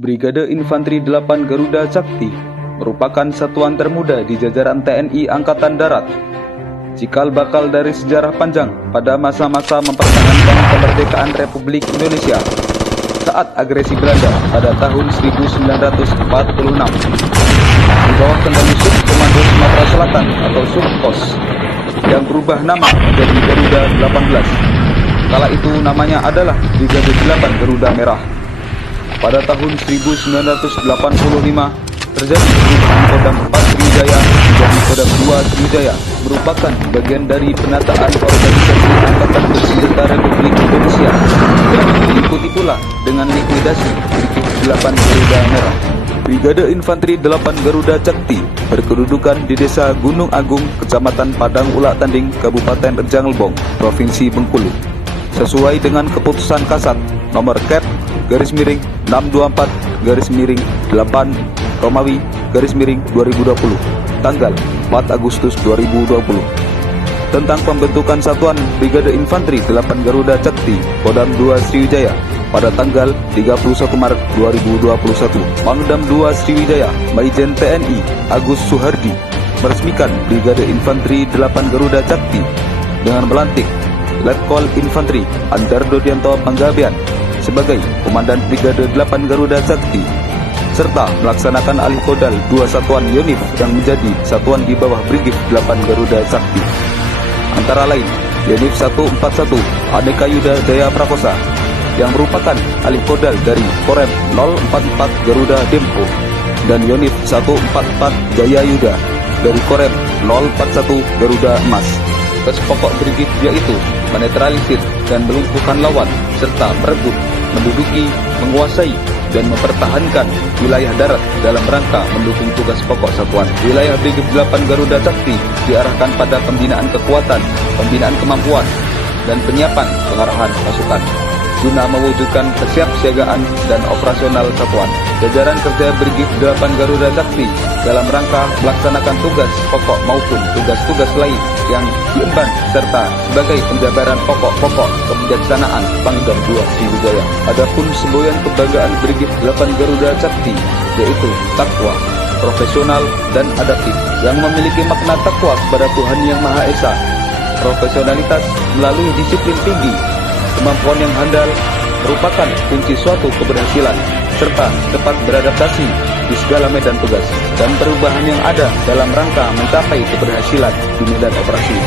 Brigade Infanteri 8 Garuda Sakti merupakan satuan termuda di jajaran TNI Angkatan Darat. Cikal bakal dari sejarah panjang pada masa-masa mempertahankan kemerdekaan Republik Indonesia saat agresi Belanda pada tahun 1946. Di bawah kendali Sub Komando Sumatera Selatan atau Subkos yang berubah nama menjadi Garuda 18. Kala itu namanya adalah Brigade 8 Garuda Merah. Pada tahun 1985 terjadi perubahan Kodam 4 Sriwijaya menjadi Kodam 2 Sriwijaya, merupakan bagian dari penataan organisasi Angkatan Bersenjata Republik Indonesia dan diikuti pula dengan likuidasi Brigade 8 Garuda Merah. Brigade Infanteri 8 Garuda Sakti berkedudukan di Desa Gunung Agung, Kecamatan Padang Ulak Tanding, Kabupaten Rejang Lebong, Provinsi Bengkulu, sesuai dengan keputusan Kasat nomor Kep /624/8 Romawi /2020 tanggal 4 Agustus 2020 tentang pembentukan Satuan Brigade Infanteri 8 Garuda Sakti Kodam 2 Sriwijaya pada tanggal 31 Maret 2021. Pangdam 2 Sriwijaya Maijen TNI Agus Suhardi meresmikan Brigade Infanteri 8 Garuda Sakti dengan melantik Letkol Infanteri Andardo Dianto Panggabean sebagai Komandan Brigade 8 Garuda Sakti, serta melaksanakan alih kodal 2 satuan Yonif yang menjadi satuan di bawah Brigif 8 Garuda Sakti. Antara lain, Yonif 141 Aneka Yuda Jaya Prakosa yang merupakan alih kodal dari Korem 044 Garuda Dempo dan Yonif 144 Jaya Yuda dari Korem 041 Garuda Emas. Tugas pokok Brigif yaitu menetralisir dan melumpuhkan lawan serta merebut, menduduki, menguasai, dan mempertahankan wilayah darat dalam rangka mendukung tugas pokok satuan. Wilayah Brigif 8 Garuda Sakti diarahkan pada pembinaan kekuatan, pembinaan kemampuan, dan penyiapan pengarahan pasukan guna mewujudkan kesiapsiagaan dan operasional satuan. Jajaran kerja Brigif 8 Garuda Sakti dalam rangka melaksanakan tugas pokok maupun tugas-tugas lain yang diemban serta sebagai penjabaran pokok-pokok kebijaksanaan Pangdam 2 Sriwijaya. Adapun semboyan kebanggaan Brigif 8 Garuda Sakti yaitu takwa, profesional, dan adaptif, yang memiliki makna takwa kepada Tuhan Yang Maha Esa, profesionalitas melalui disiplin tinggi, kemampuan yang handal merupakan kunci suatu keberhasilan, serta cepat beradaptasi di segala medan tugas dan perubahan yang ada dalam rangka mencapai keberhasilan di medan operasi.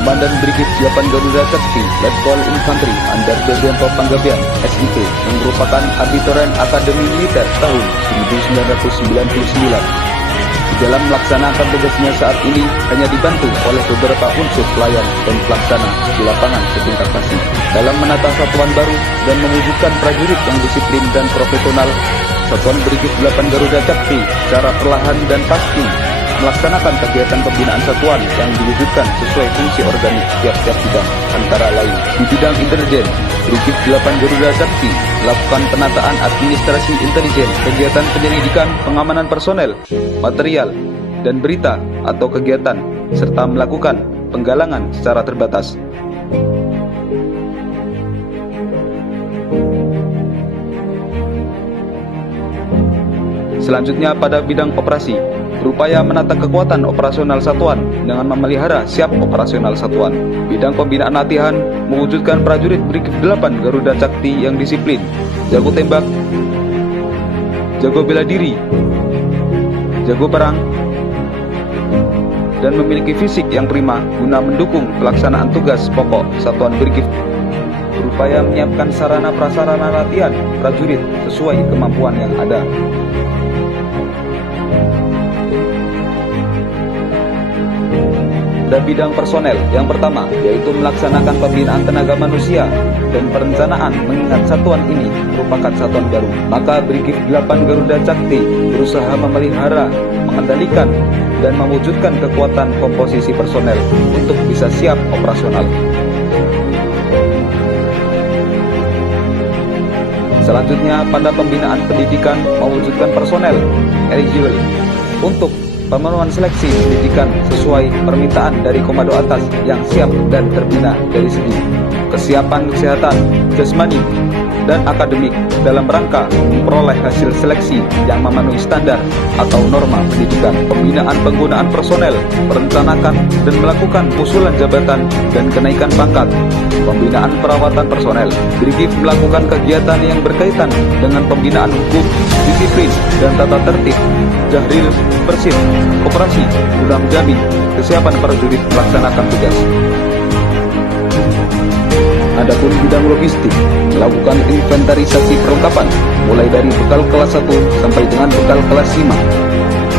Komandan Brigif 8 Garuda Sakti, Letkol Infanteri Andardo Dianto Panggabean, SIP, yang merupakan abituren Akademi Militer tahun 1999. Di dalam melaksanakan tugasnya saat ini hanya dibantu oleh beberapa unsur pelayan dan pelaksana di lapangan setingkat kasih. Dalam menata satuan baru dan mewujudkan prajurit yang disiplin dan profesional, Satuan Brigif 8 Garuda Sakti secara perlahan dan pasti melaksanakan kegiatan pembinaan satuan yang diwujudkan sesuai fungsi organik tiap-tiap bidang, antara lain di bidang intelijen. Brigif 8 Garuda Sakti melakukan penataan administrasi intelijen, kegiatan penyelidikan, pengamanan personel, material, dan berita atau kegiatan, serta melakukan penggalangan secara terbatas. Selanjutnya pada bidang operasi, berupaya menata kekuatan operasional satuan dengan memelihara siap operasional satuan. Bidang pembinaan latihan, mewujudkan prajurit Brigif 8 Garuda Cakti yang disiplin, jago tembak, jago bela diri, jago perang, dan memiliki fisik yang prima guna mendukung pelaksanaan tugas pokok satuan Brigif. Berupaya menyiapkan sarana prasarana latihan prajurit sesuai kemampuan yang ada. Pada bidang personel, yang pertama yaitu melaksanakan pembinaan tenaga manusia dan perencanaan, mengingat satuan ini merupakan satuan baru, maka Brigif 8 Garuda Cakti berusaha memelihara, mengendalikan, dan mewujudkan kekuatan komposisi personel untuk bisa siap operasional. Selanjutnya pada pembinaan pendidikan, mewujudkan personel eligible untuk pemenuhan seleksi pendidikan sesuai permintaan dari komando atas yang siap dan terbina dari segi kesiapan kesehatan, jasmani, dan akademik dalam rangka memperoleh hasil seleksi yang memenuhi standar atau norma pendidikan. Pembinaan penggunaan personel, merencanakan dan melakukan usulan jabatan dan kenaikan pangkat. Pembinaan perawatan personel, Brigif melakukan kegiatan yang berkaitan dengan pembinaan hukum, disiplin, dan tata tertib, jahril, persib, koperasi, guna menjamin kesiapan prajurit melaksanakan tugas. Adapun bidang logistik, melakukan inventarisasi perlengkapan mulai dari bekal kelas 1 sampai dengan bekal kelas 5,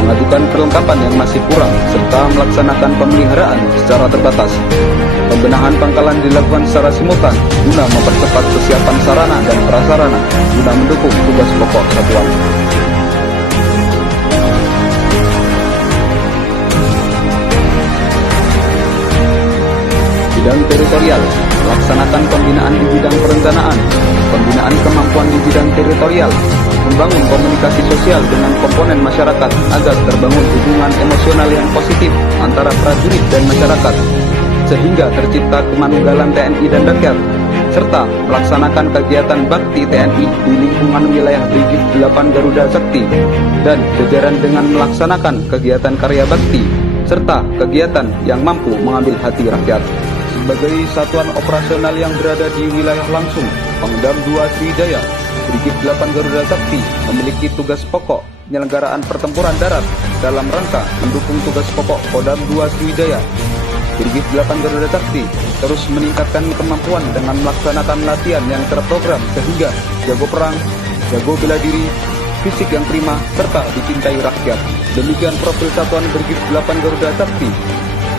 mengajukan perlengkapan yang masih kurang serta melaksanakan pemeliharaan secara terbatas. Pembenahan pangkalan dilakukan secara simultan guna mempercepat kesiapan sarana dan prasarana guna mendukung tugas pokok satuan. Bidang teritorial, melaksanakan pembinaan di bidang perencanaan, pembinaan kemampuan di bidang teritorial, membangun komunikasi sosial dengan komponen masyarakat agar terbangun hubungan emosional yang positif antara prajurit dan masyarakat, sehingga tercipta kemanunggalan TNI dan rakyat, serta melaksanakan kegiatan bakti TNI di lingkungan wilayah Brigif 8 Garuda Cakti, dan jajaran dengan melaksanakan kegiatan karya bakti, serta kegiatan yang mampu mengambil hati rakyat. Sebagai satuan operasional yang berada di wilayah langsung Pangdam 2 Sriwijaya, Brigif 8 Garuda Cakti memiliki tugas pokok penyelenggaraan pertempuran darat dalam rangka mendukung tugas pokok Kodam 2 Sriwijaya. Brigif 8 Garuda Cakti terus meningkatkan kemampuan dengan melaksanakan latihan yang terprogram sehingga jago perang, jago bela diri, fisik yang prima, serta dicintai rakyat. Demikian profil satuan Brigif 8 Garuda Cakti,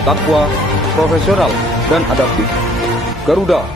takwa, profesional, dan adaptif. Garuda